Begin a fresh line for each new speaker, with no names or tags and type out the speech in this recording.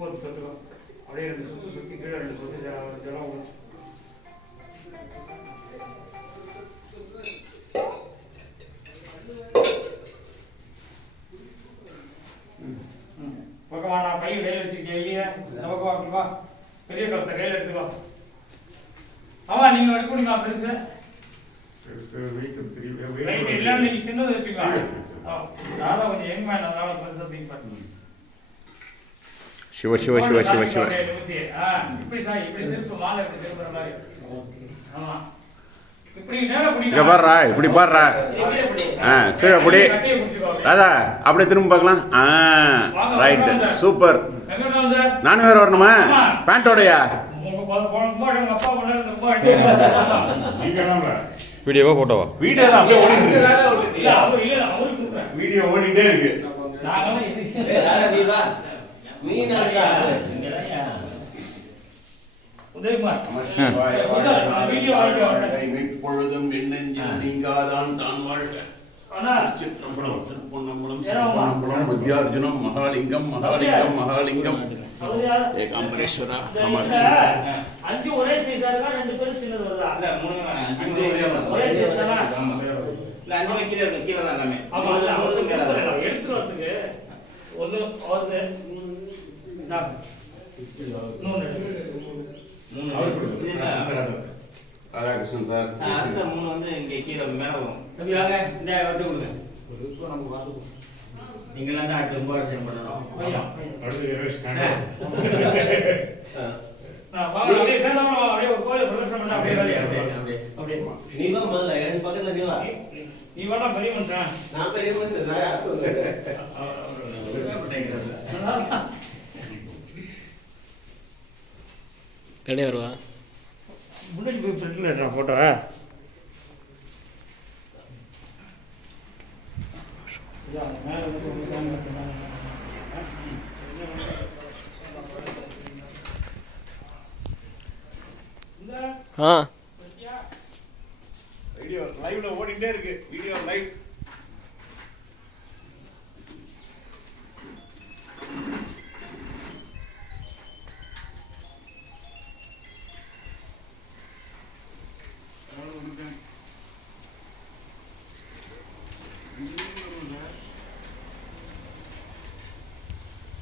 முப்பது சுற்றுக்கும் அப்படியே ரெண்டு சுற்று சுற்றி கீழே ரெண்டு ஜ- ஜலம் விடும் ம். பக்கமா நான் கையை கையில் வச்சுருக்கேன் இல்லையா? பக்கம் வா, இப்படி வா. பெரிய கலத்தை கையில் எடுத்துக்கோ ஆமா நீங்க எடுக்க முடியுமா பெருசு? ரைட் எல்லாம் நீங்க சின்னது வச்சுக்கோ. ஆ, நான் தான் கொஞ்சம் யங் மேன் அதனால பெருசா திங்க் பண்ணி
சிவ சிவ சிவ சிவ சிவ. இங்க பாருடா இப்படி பாருடா
அப்படியே பிடி.
ஆ கீழே பிடி
கட்டியை பிடிச்சுக்கோ.
ராதா அப்படியே திரும்ப பார்க்கலாம் ஆ ரைட்டு சூப்பர் நானும் வேற வரணுமா பேண்டோடையா. வீடியோவா போட்டோவா
வீடியோ தான். வீடியோ ஓடிட்டே இருக்கு இப்பொழுதும் எண்ணெஞ்சில் நீங்காதான் தான் வாழ்க திருப்பொன்னம்பலம் மத்தியார்ஜுனம் மகாலிங்கம் மகாலிங்கம் மகாலிங்கம்? ஏகாம்பரேஸ்வரா
அஞ்சு ஒரே சைஸா ரெண்டு பேரும் சின்னது வருதா. ஒரே சைஸ் தானா ஆமா
ராதாகிருஷ்ணன் சார்
தம்பி வாங்க இந்த விட்டு கொடுங்க நீங்களாம் தான் அடுத்து வருஷம் பண்ணணும்
நீ தான் முதல்ல எனக்கு பக்கத்துல
நீ வேணா பெரிய மனுஷன்
நான் பெரிய மனுஷன்
கடை வருவா?
முன்னாடி போய் பிரிண்டில் எடுறான் போட்டோ
ஆ.
வீடியோ லைவ்ல ஓடிட்டே இருக்கு. Video live Mm-hmm.